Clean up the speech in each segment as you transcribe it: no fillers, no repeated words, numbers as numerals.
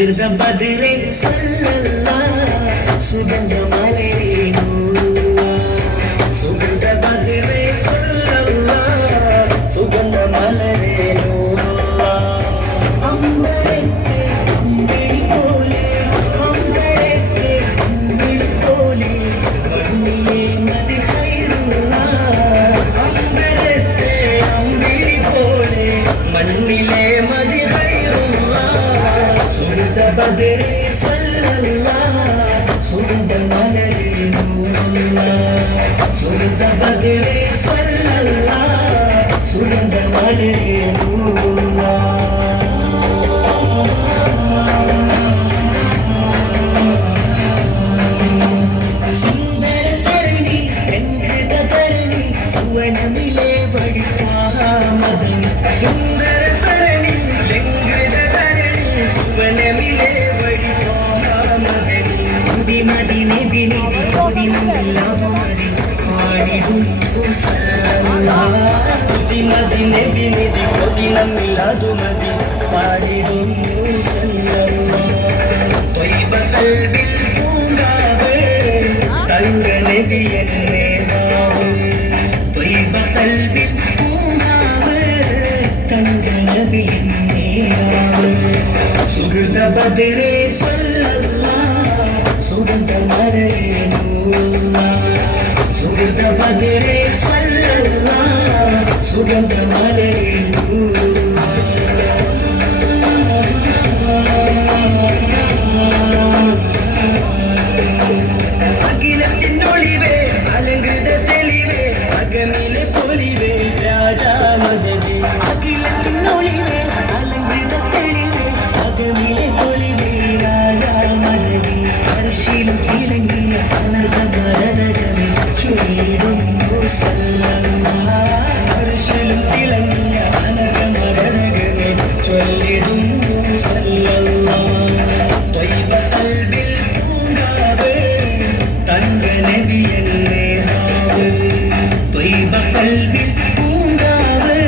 സുഹൃത ബദരെ സുഗന്ധ മലരേ സുഹൃത ബദരെ സുഗന്ധ മലരേ അമ്പരത്തെ അമ്പിളി പോലെ അമ്പരത്തെ അമ്പിളി പോലെ മണ്ണിലെ മതി ഹൈറുള്ള അമ്പരത്തെ അമ്പിളി പോലെ മണ്ണിലെ മതി ഹൈറുള്ള സുഹൃത ബദരെ സുഗന്ധ മലരേ സുഹൃത ബദരെ സുഗന്ധ മലരേ സുന്ദര സരണി എൻകൃത ധരണി സുവനമിലെ വഴിമദനി സുന്ദര സരണി എൻകൃത ധരണി സുവനമിലെ വഴിമദനി മതി നബി നബി കൊതിനമില്ലാതു മതി പാടിടുന്നു സല്ലല്ലാഹു മതി നബി നബി കൊതിനമില്ലാതു മതി പാടിടുന്നു സല്ലല്ലാഹു ത്വയ്ബ ഖൽബിൽ പൂങ്കാവ് തങ്ക നബി എന്നേ നാവ് ത്വയ്ബ ഖൽബിൽ പൂങ്കാവ് തങ്ക നബി എന്നേ നാവ് സുഹൃത ബദരെ സുഗന്ധ മലരേ സുഹൃത ബദരെ സുഗന്ധ മലരേ അഖിലത്തിനൊളിവേ അലങ്കൃത തെളിവേ അകമിലെ പൊലിവേ രാജാമദനേ അഖിലത്തിനൊളിവേ അലങ്കൃത തെളിവേ അകമിലെ പൊലിവേ രാജാമദനേ അർശിലും ഇറങ്ങിയ അനർഘമരതകമേ ചൊല്ലിടുന്നു സല്ലല്ലാഹു അർശിലും ഇറങ്ങിയ അനർഘമരതകമേ ചൊല്ലിടുന്നു സല്ലല്ലാഹു ത്വയ്ബ ഖൽബിൽ പൂങ്കാവ് തങ്ക നബി എന്നേ നാവ് ത്വയ്ബ ഖൽബിൽ പൂങ്കാവ്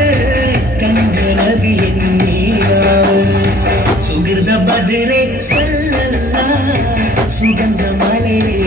തങ്ക നബി എന്നേ നാവ് സുഹൃത ബദരെ സുഗന്ധ മലരേ